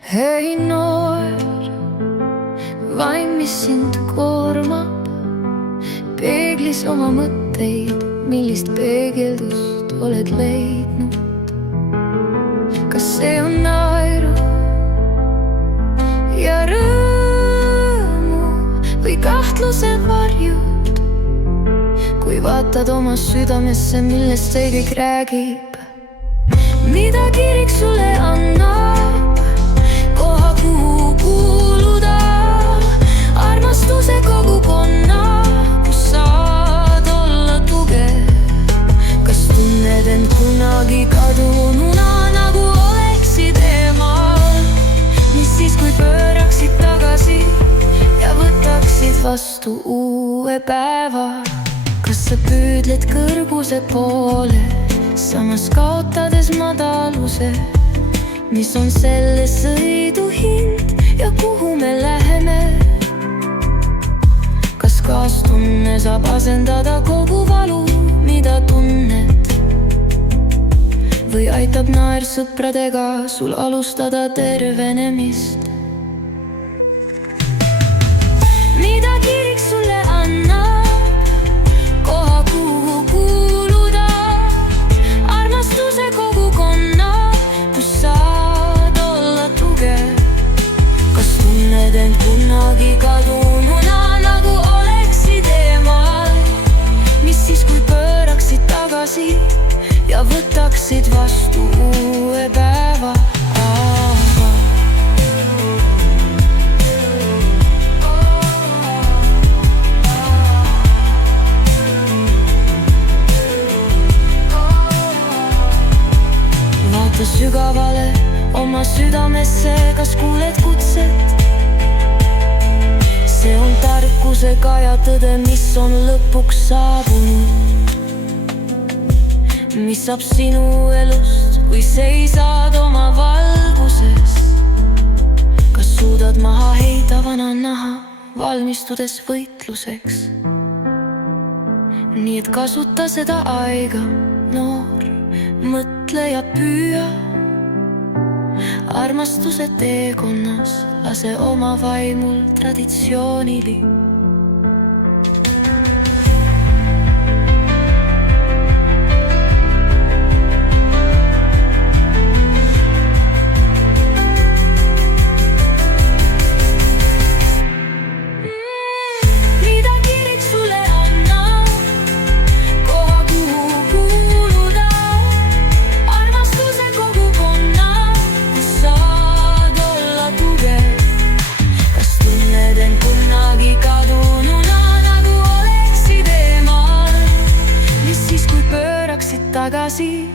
Hei noor, vaim, mis sind koormab, peeglis oma mõtteid, millist peegeldust oled leidnud. Kas see on naeru ja rõõmu või kahtluse varjud, kui vaatad oma südamesse, millest see kõik räägib? Mida kirik sulle annab, koha kuhu kuuluda, armastuse kogukonna, kus saad olla tugev. Kas tunned end kunagi kadununa, nagu oleksid eemal? Mis siis, kui pööraksid tagasi ja võtaksid vastu uue päeva? Kas sa püüdled kõrguse poole, samas kaotades madaluse? Mis on selle sõidu hind ja kuhu me läheme? Kas kaastunne saab asendada kogu valu, mida tunned? Või aitab naer sõpradega sul alustada tervenemist? Mida kirik sulle annab, koha kuhu kuuluda, armastuse kogukonna, kus saad olla tugev? Kas tunned end kunagi kadununa, nagu oleksid eemal? Mis siis, kui pööraksid tagasi ja võtaksid vastu uue päeva? Vaata sügavale oma südamesse, kas kuuled kutset? See on tarkusega ja tõde, mis on lõpuks saabunud. Mis saab sinu elust, kui seisad oma valguses? Kas suudad maha heida vana naha, valmistudes võitluseks? Nii et kasuta seda aega, noor, mõtle ja püüa. Armastuse teekonnas lase oma vaimul traditsioonili. Tagasi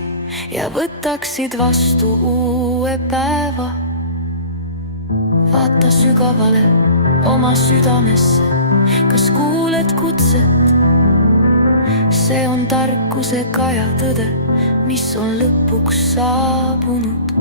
ja võtaksid vastu uue päeva. Vaata sügavale oma südamesse, kas kuuled kutset? See on tarkusega ja tõde, mis on lõpuks saabunud.